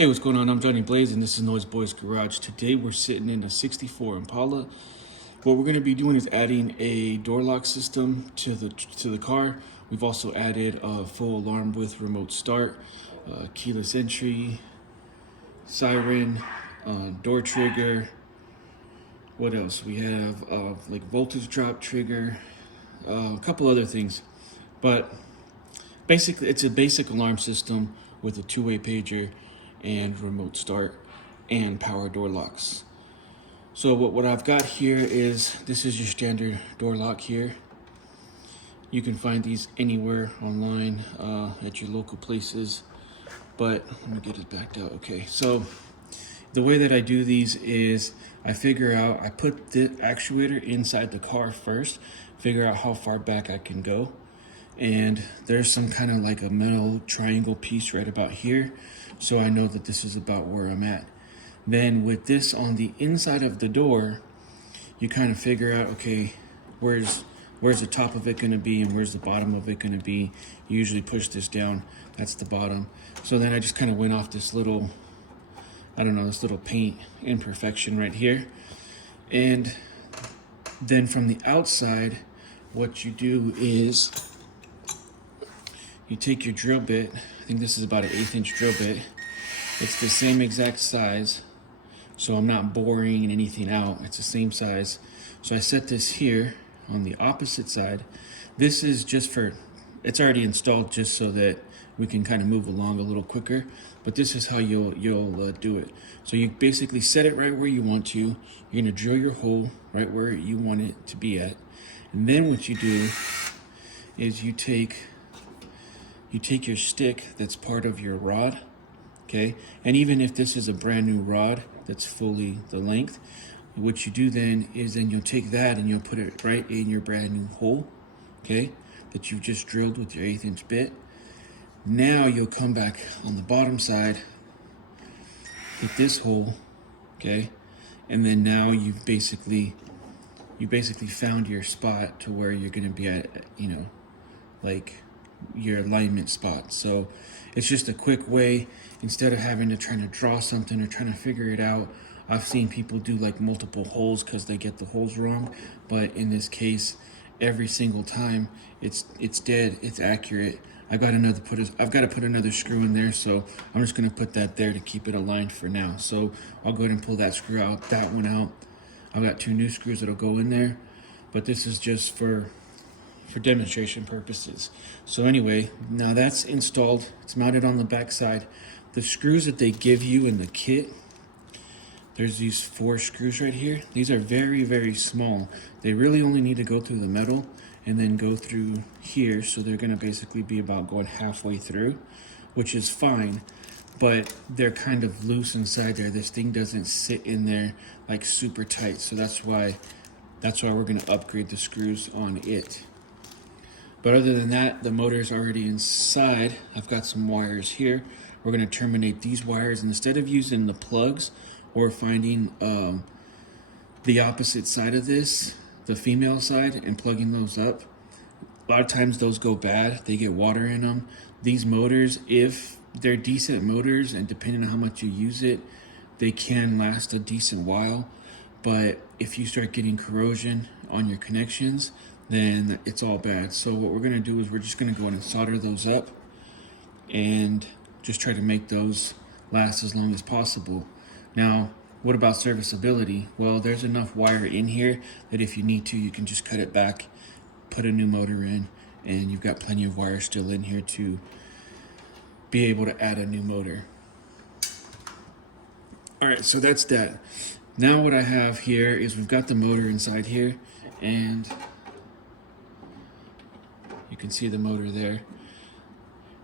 Hey, what's going on? I'm Johnny Blaze and this is Noise Boys Garage. Today we're sitting in a 64 Impala. What we're going to be doing is adding a door lock system to the car. We've also added a full alarm with remote start, keyless entry, siren, door trigger. What else? We have like voltage drop trigger, a couple other things. But basically, it's a basic alarm system with a two-way pager and remote start and power door locks. So what I've got here is, this is your standard door lock here. You can find these anywhere online at your local places, but let me get it backed out. Okay, so the way that I do these is I put the actuator inside the car first, figure out how far back I can go. And there's some kind of like a metal triangle piece right about here, so I know that this is about where I'm at. Then with this on the inside of the door, you kind of figure out, okay, where's the top of it going to be and where's the bottom of it going to be. You usually push this down, that's the bottom. So then I just kind of went off this little, I don't know, this little paint imperfection right here. And then from the outside, what you do is you take your drill bit. I think this is about an 1/8 inch drill bit. It's the same exact size, so I'm not boring anything out. It's the same size. So I set this here on the opposite side. This is just for, it's already installed just so that we can kind of move along a little quicker, but this is how you'll do it. So you basically set it right where you want to. You're gonna drill your hole right where you want it to be at. And then what you do is you take your stick that's part of your rod, okay? And even if this is a brand new rod that's fully the length, what you do then is you'll take that and you'll put it right in your brand new hole, okay? That you've just drilled with your 1/8 inch bit. Now you'll come back on the bottom side, hit this hole, okay? And then now you basically found your spot to where you're gonna be at, you know, like your alignment spot. So it's just a quick way, instead of having to try to draw something or trying to figure it out. I've seen people do like multiple holes because they get the holes wrong, but in this case, every single time it's dead, it's accurate. I've got to put another screw in there, so I'm just going to put that there to keep it aligned for now. So I'll go ahead and pull that screw out, that one out. I've got 2 new screws that'll go in there, but this is just for demonstration purposes. So anyway, now that's installed. It's mounted on the back side. The screws that they give you in the kit, there's these 4 screws right here. These are very, very small. They really only need to go through the metal and then go through here. So they're gonna basically be about going halfway through, which is fine, but they're kind of loose inside there. This thing doesn't sit in there like super tight. So that's why we're gonna upgrade the screws on it. But other than that, the motor's already inside. I've got some wires here. We're gonna terminate these wires, and instead of using the plugs or finding the opposite side of this, the female side, and plugging those up, a lot of times those go bad. They get water in them. These motors, if they're decent motors, and depending on how much you use it, they can last a decent while. But if you start getting corrosion on your connections, then it's all bad. So what we're gonna do is we're just gonna go in and solder those up and just try to make those last as long as possible. Now, what about serviceability? Well, there's enough wire in here that if you need to, you can just cut it back, put a new motor in, and you've got plenty of wire still in here to be able to add a new motor. All right, so that's that. Now what I have here is we've got the motor inside here, and you can see the motor there.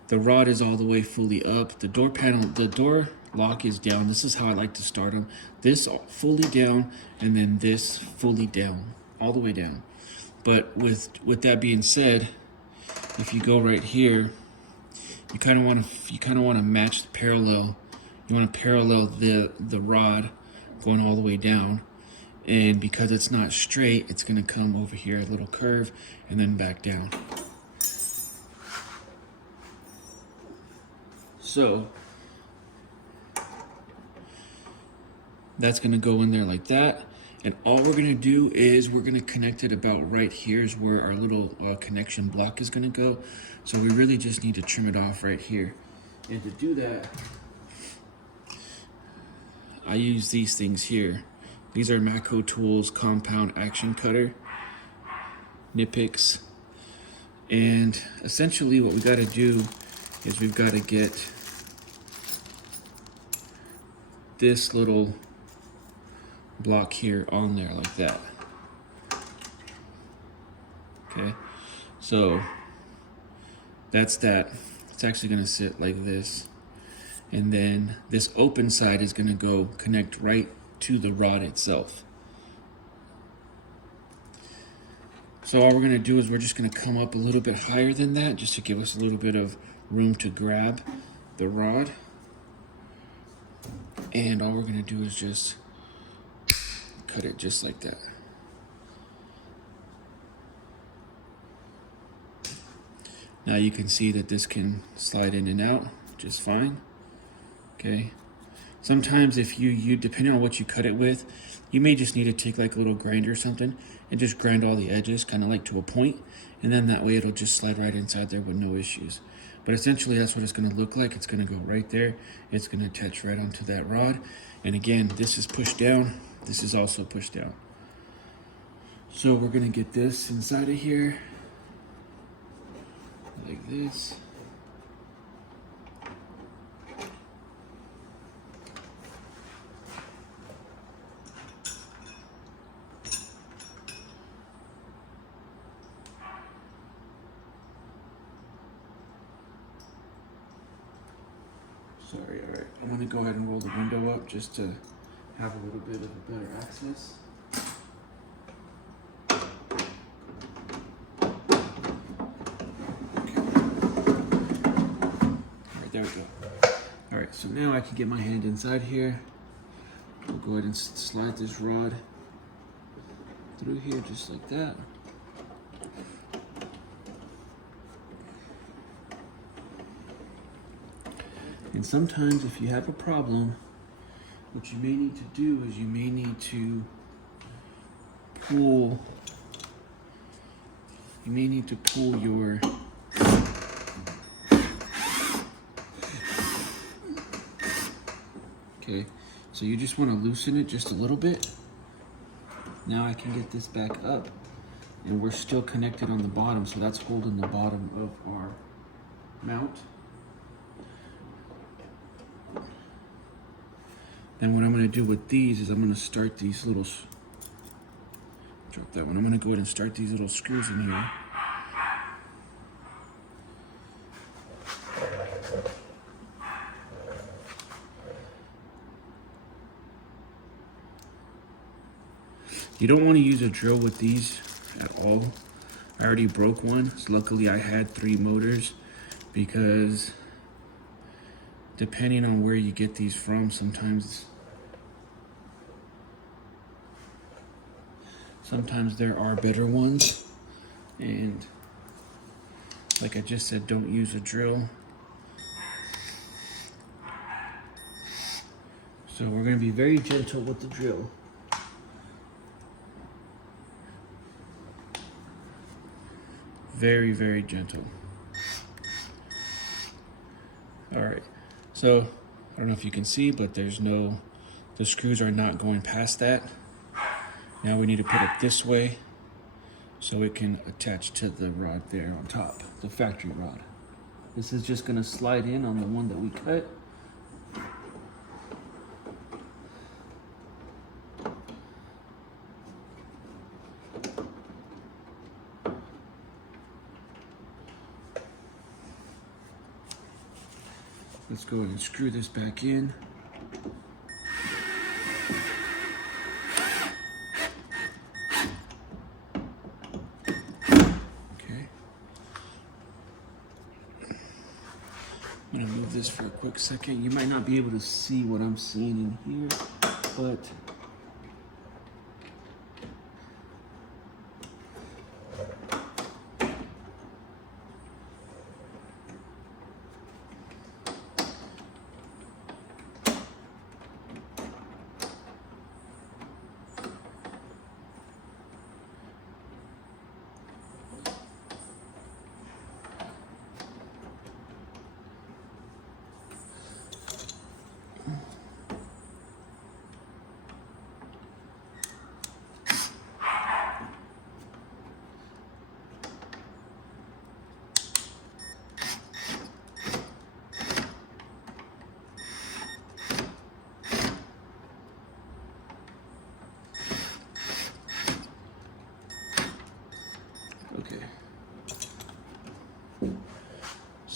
The rod is all the way fully up. The door panel, the door lock is down. This is how I like to start them. This fully down, and then this fully down, all the way down. But with that being said, if you go right here, you kind of want to match the parallel. You want to parallel the rod going all the way down, and because it's not straight, it's going to come over here, a little curve, and then back down. So That's gonna go in there like that. And all we're gonna do is we're gonna connect it about right here is where our little connection block is gonna go. So we really just need to trim it off right here. And to do that, I use these things here. These are Matco Tools Compound Action Cutter, nit picks. And essentially what we gotta do is we've gotta get this little block here on there like that. Okay, so that's that. It's actually gonna sit like this. And then this open side is gonna go connect right to the rod itself. So all we're gonna do is we're just gonna come up a little bit higher than that just to give us a little bit of room to grab the rod. And all we're gonna do is just cut it just like that. Now you can see that this can slide in and out just fine. Okay. Sometimes if you depending on what you cut it with, you may just need to take like a little grinder or something and just grind all the edges kind of like to a point, and then that way it'll just slide right inside there with no issues. But essentially that's what it's going to look like. It's going to go right there. It's going to attach right onto that rod. And again, this is pushed down. This is also pushed down. So we're going to get this inside of here like this. Sorry, all right. I'm gonna go ahead and roll the window up just to have a little bit of a better access. Okay. All right, there we go. All right, so now I can get my hand inside here. We'll go ahead and slide this rod through here just like that. And sometimes if you have a problem, what you may need to do is you may need to pull your okay, so you just want to loosen it just a little bit. Now I can get this back up, and we're still connected on the bottom, so that's holding the bottom of our mount. Then what I'm going to do with these is I'm going to start these little, drop that one. I'm going to go ahead and start these little screws in here. You don't want to use a drill with these at all. I already broke one, so luckily I had 3 motors, because depending on where you get these from, sometimes there are better ones. And like I just said, don't use a drill. So we're going to be very gentle with the drill. Very, very gentle. All right. So I don't know if you can see, but the screws are not going past that. Now we need to put it this way so it can attach to the rod there on top, the factory rod. This is just going to slide in on the one that we cut. Let's go ahead and screw this back in. Okay. I'm gonna move this for a quick second. You might not be able to see what I'm seeing in here, but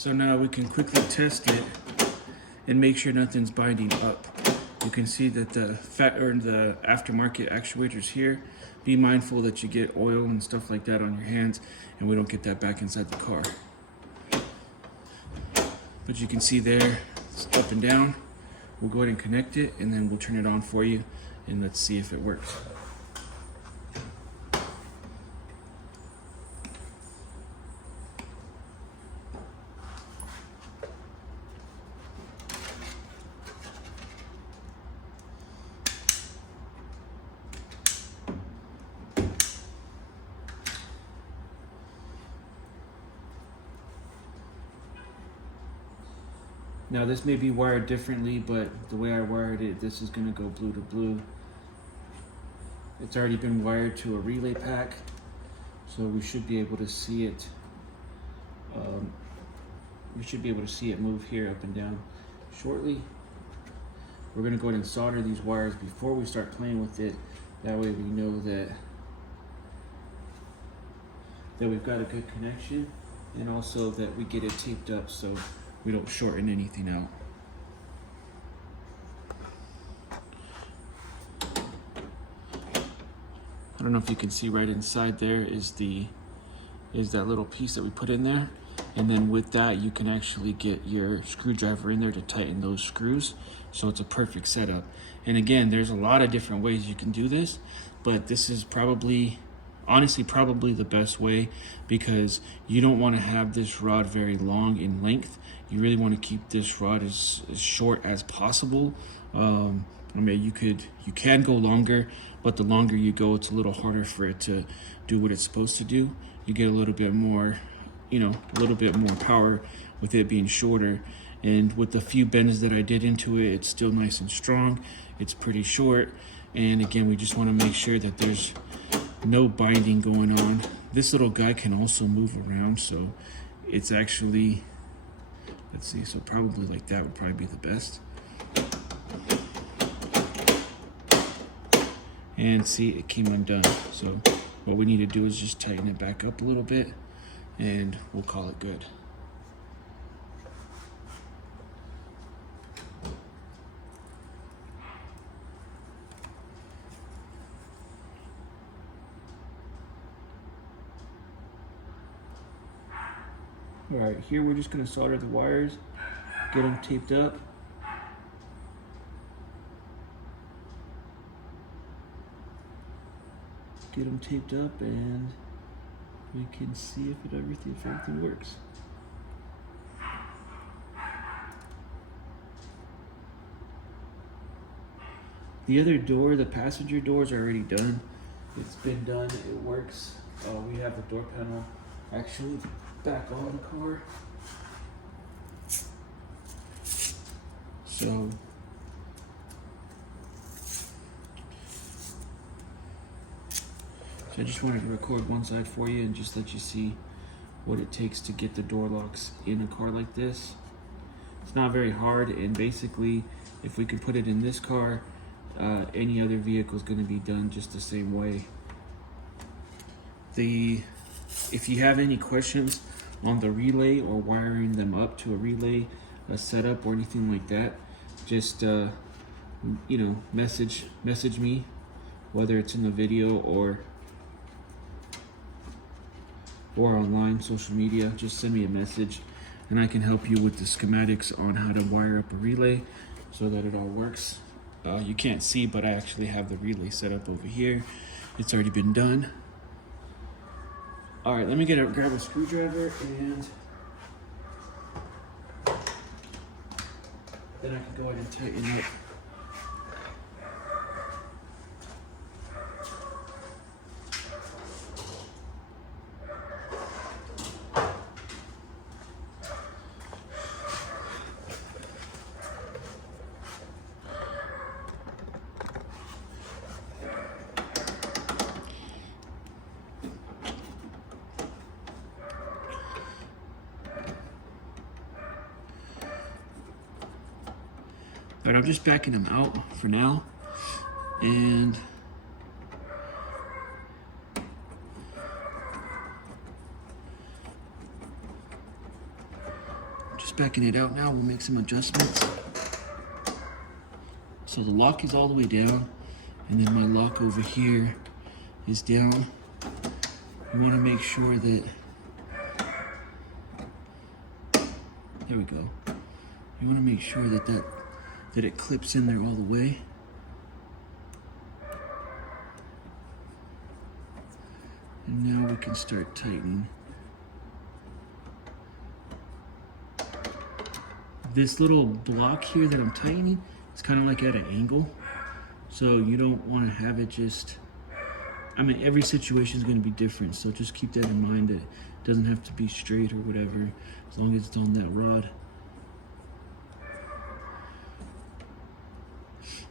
So now we can quickly test it and make sure nothing's binding up. You can see that the the aftermarket actuators here. Be mindful that you get oil and stuff like that on your hands, and we don't get that back inside the car. But you can see there, it's up and down. We'll go ahead and connect it, and then we'll turn it on for you, and let's see if it works. Now this may be wired differently, but the way I wired it, this is gonna go blue to blue. It's already been wired to a relay pack, so we should be able to see it. We should be able to see it move here up and down shortly. We're gonna go ahead and solder these wires before we start playing with it. That way we know that we've got a good connection, and also that we get it taped up so we don't shorten anything out. I don't know if you can see right inside there is that little piece that we put in there. And then with that, you can actually get your screwdriver in there to tighten those screws. So it's a perfect setup. And again, there's a lot of different ways you can do this, but this is honestly probably the best way, because you don't want to have this rod very long in length. You really want to keep this rod as short as possible. I mean, you can go longer, but the longer you go, it's a little harder for it to do what it's supposed to do. You get a little bit more, a little bit more power with it being shorter. And with the few bends that I did into it, it's still nice and strong. It's pretty short. And again, we just want to make sure that there's no binding going on. This little guy can also move around, so it's actually, let's see, so probably like that would probably be the best. And see, it came undone. So what we need to do is just tighten it back up a little bit, and we'll call it good. All right, here we're just gonna solder the wires, get them taped up. Get them taped up, and we can see if everything works. The other door, the passenger door, is already done. It's been done, it works. We have the door panel actually back on the car. So I just wanted to record one side for you and just let you see what it takes to get the door locks in a car like this. It's not very hard, and basically if we could put it in this car, any other vehicle is going to be done just the same way. If you have any questions on the relay or wiring them up to a relay setup or anything like that, just message me, whether it's in the video or online, social media. Just send me a message and I can help you with the schematics on how to wire up a relay so that it all works. You can't see, but I actually have the relay set up over here. It's already been done. All right, let me grab a screwdriver, and then I can go ahead and tighten up. But I'm just backing them out for now, and specking it out now. We'll make some adjustments. So the lock is all the way down, and then my lock over here is down. You want to make sure that, there we go. You want to make sure that it clips in there all the way. And now we can start tightening. This little block here that I'm tightening, it's kind of like at an angle. So you don't want to have it just, I mean, every situation is going to be different. So just keep that in mind, that it doesn't have to be straight or whatever, as long as it's on that rod.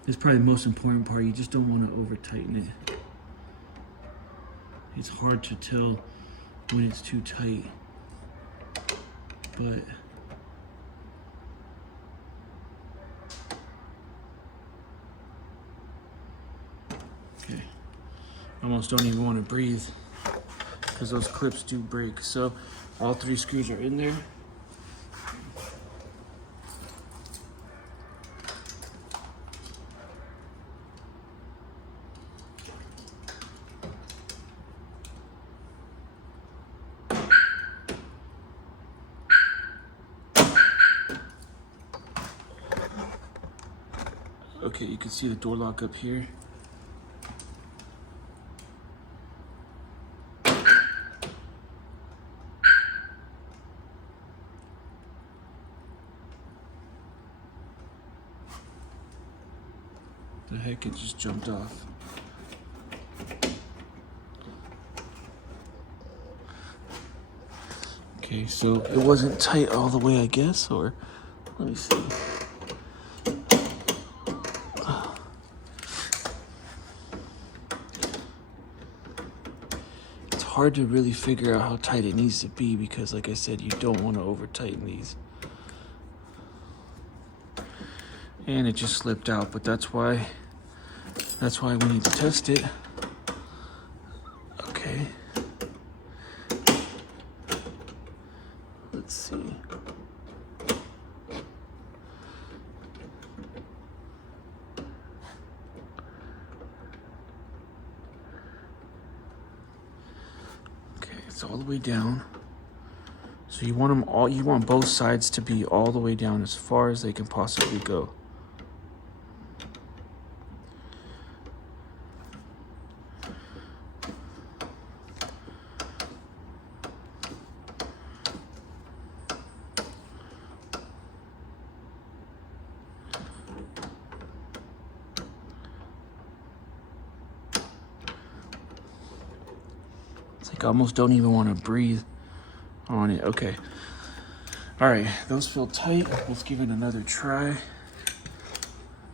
That's probably the most important part. You just don't want to over tighten it. It's hard to tell when it's too tight, but okay. I almost don't even want to breathe because those clips do break. So all 3 screws are in there. Okay, you can see the door lock up here. The heck, it just jumped off. Okay, so it wasn't tight all the way, I guess, or let me see. It's hard to really figure out how tight it needs to be because, like I said, you don't want to over tighten these. And it just slipped out, but that's why we need to test it. Okay. Let's see. Okay, it's all the way down. So you want them all, you want both sides to be all the way down as far as they can possibly go. I almost don't even want to breathe on it. Okay. All right, those feel tight. Let's give it another try.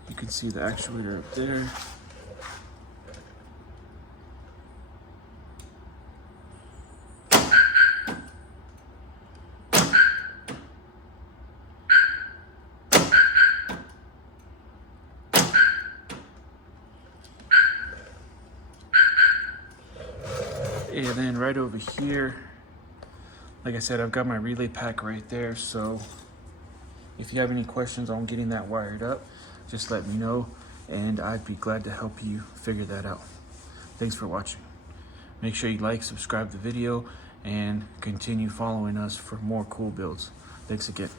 You can see the actuator up there. And then right over here, like I said, I've got my relay pack right there. So if you have any questions on getting that wired up, just let me know and I'd be glad to help you figure that out. Thanks for watching. Make sure you like, subscribe the video, and continue following us for more cool builds. Thanks again.